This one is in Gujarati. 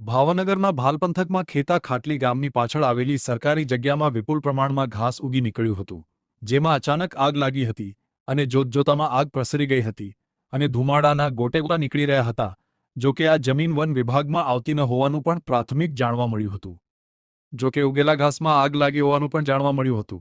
ભાવનગરના ભાલ પંથકમાં ખેતા ખાટલી ગામની પાછળ આવેલી સરકારી જગ્યામાં વિપુલ પ્રમાણમાં ઘાસ ઉગી નીકળ્યું હતું, જેમાં અચાનક આગ લાગી હતી અને જોતજોતામાં આગ પ્રસરી ગઈ હતી અને ધુમાડાના ગોટેગોટા નીકળી રહ્યા હતા. જોકે આ જમીન વન વિભાગમાં આવતી ન હોવાનું પણ પ્રાથમિક જાણવા મળ્યું હતું. જોકે ઉગેલા ઘાસમાં આગ લાગી હોવાનું પણ જાણવા મળ્યું હતું.